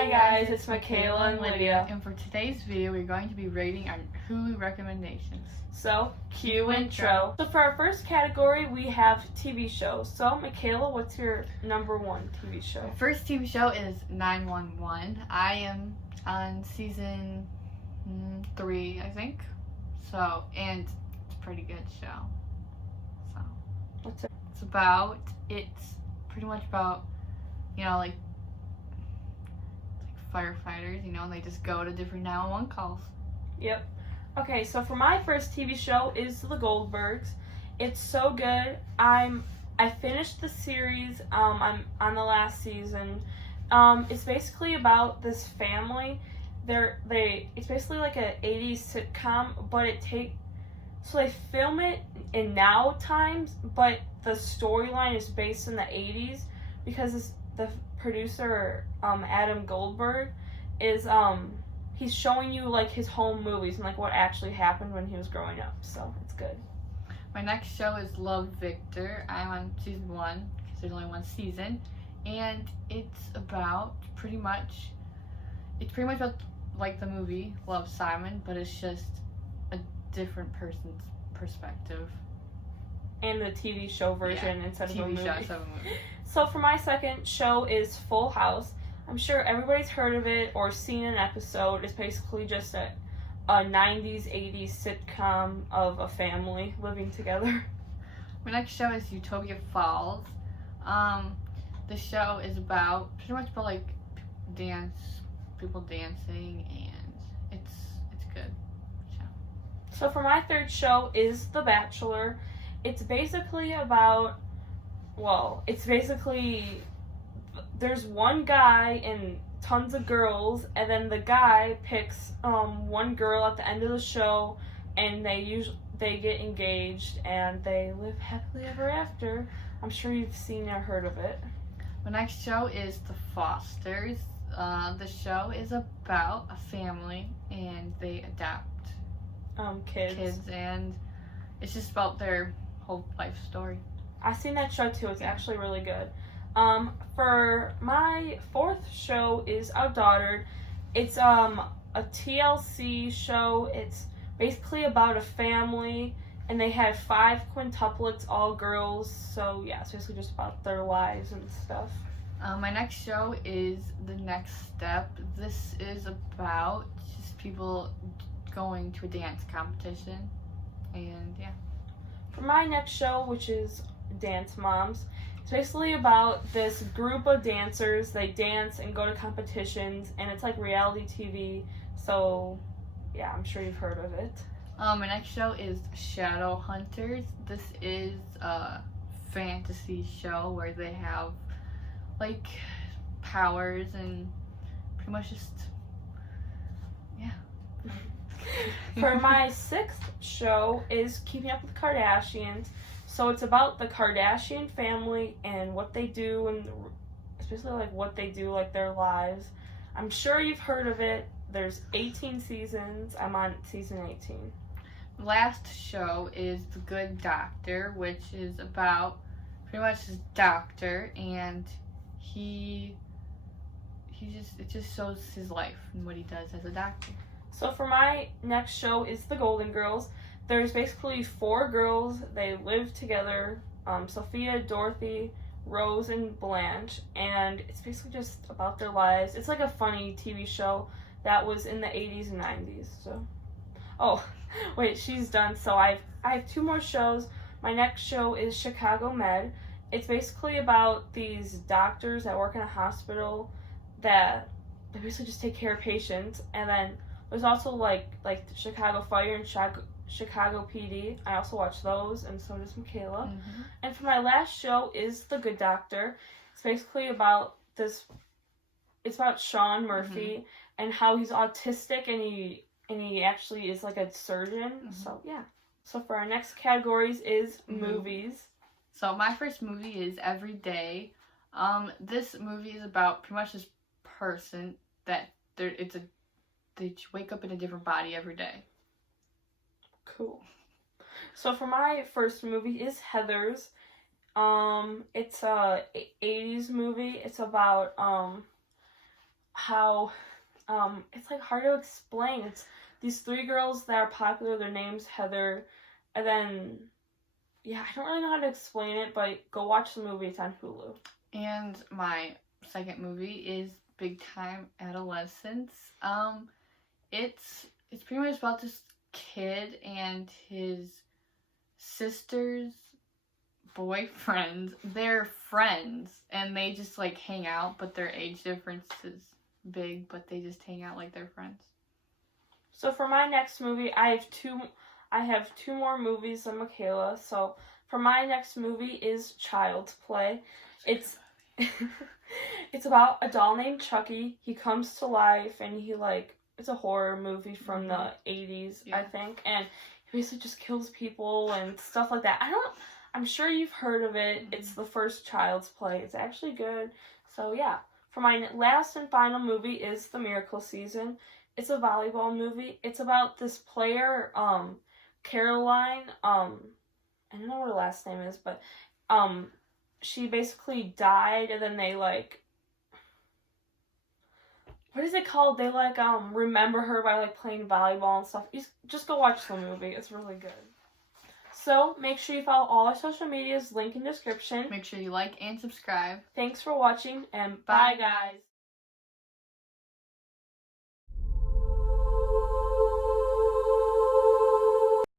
Hi guys, it's Makayla and Lydia. And for today's video, we're going to be rating our Hulu recommendations. So, cue intro. So for our first category, we have TV shows. So, Makayla, what's your number one TV show? My first TV show is 911. I am on season 3, I think. So, and it's a pretty good show. So, What's it? It's pretty much about, like firefighters, and they just go to different 911 calls. Yep. Okay, so for my first TV show is The Goldbergs. It's so good. I finished the series. I'm on the last season. It's basically about this family. It's basically like a 80s sitcom, but so they film it in now times, but the storyline is based in the 80s because the producer Adam Goldberg is he's showing you like his home movies and like what actually happened when he was growing up, so it's good. My next show is Love, Victor. I'm on season 1 because there's only one season, and it's pretty much about like the movie Love, Simon, but it's just a different person's perspective. And the TV show version instead of a movie. movie. So for my second show is Full House. I'm sure everybody's heard of it or seen an episode. It's basically just a 90s, 80s sitcom of a family living together. My next show is Utopia Falls. The show is pretty much about like people dancing, and it's good show. So for my third show is The Bachelor. It's basically there's one guy and tons of girls, and then the guy picks one girl at the end of the show, and they get engaged and they live happily ever after. I'm sure you've seen or heard of it. My next show is The Fosters. The show is about a family and they adopt kids, and it's just about their whole life story. I've seen that show too. It's actually really good. For my fourth show is Outdaughtered. It's a TLC show. It's basically about a family, and they have 5 quintuplets, all girls. So yeah, it's basically just about their lives and stuff. My next show is The Next Step. This is about just people going to a dance competition, and yeah. For my next show, which is Dance Moms, it's basically about this group of dancers. They dance and go to competitions, and it's like reality TV. So yeah, I'm sure you've heard of it. My next show is Shadowhunters. This is a fantasy show where they have like powers and pretty much just For my sixth show is Keeping Up with the Kardashians. So it's about the Kardashian family and what they do, and especially like what they do, like their lives. I'm sure you've heard of it. There's 18 seasons. I'm on season 18. Last show is The Good Doctor, which is about pretty much this doctor, and it just shows his life and what he does as a doctor. So for my next show is The Golden Girls. There's basically 4 girls. They live together, Sophia, Dorothy, Rose, and Blanche, and it's basically just about their lives. It's like a funny TV show that was in the 80s and 90s. So, oh, wait, she's done. So I have 2 more shows. My next show is Chicago Med. It's basically about these doctors that work in a hospital that they basically just take care of patients, and then there's also like the Chicago Fire and Chicago PD. I also watch those, and so does Makayla. Mm-hmm. And for my last show is The Good Doctor. It's basically about it's about Sean Murphy and how he's autistic, and he actually is like a surgeon. Mm-hmm. So yeah. So for our next categories is movies. So my first movie is Every Day. This movie is about pretty much this person that they wake up in a different body every day. Cool. So for my first movie is Heathers. It's a 80s movie. It's about how it's like hard to explain. It's these 3 girls that are popular. Their name's Heather, and then yeah, I don't really know how to explain it, but go watch the movie. It's on Hulu. And my second movie is Big Time Adolescence. It's pretty much about this kid and his sister's boyfriends. They're friends, and they just like hang out, but their age difference is big, but they just hang out like they're friends. So for my next movie, I have two more movies than Makayla. So for my next movie is Child's Play. It's it's about a doll named Chucky. He comes to life, and it's a horror movie from the 80s, I think, and he basically just kills people and stuff like that. I'm sure you've heard of it. It's the first Child's Play. It's actually good. So yeah, for my last and final movie is The Miracle Season. It's a volleyball movie. It's about this player, Caroline, I don't know what her last name is, but she basically died, and then they what is it called? They remember her by playing volleyball and stuff. You just go watch the movie. It's really good. So make sure you follow all our social medias, link in description. Make sure you like and subscribe. Thanks for watching, and bye guys.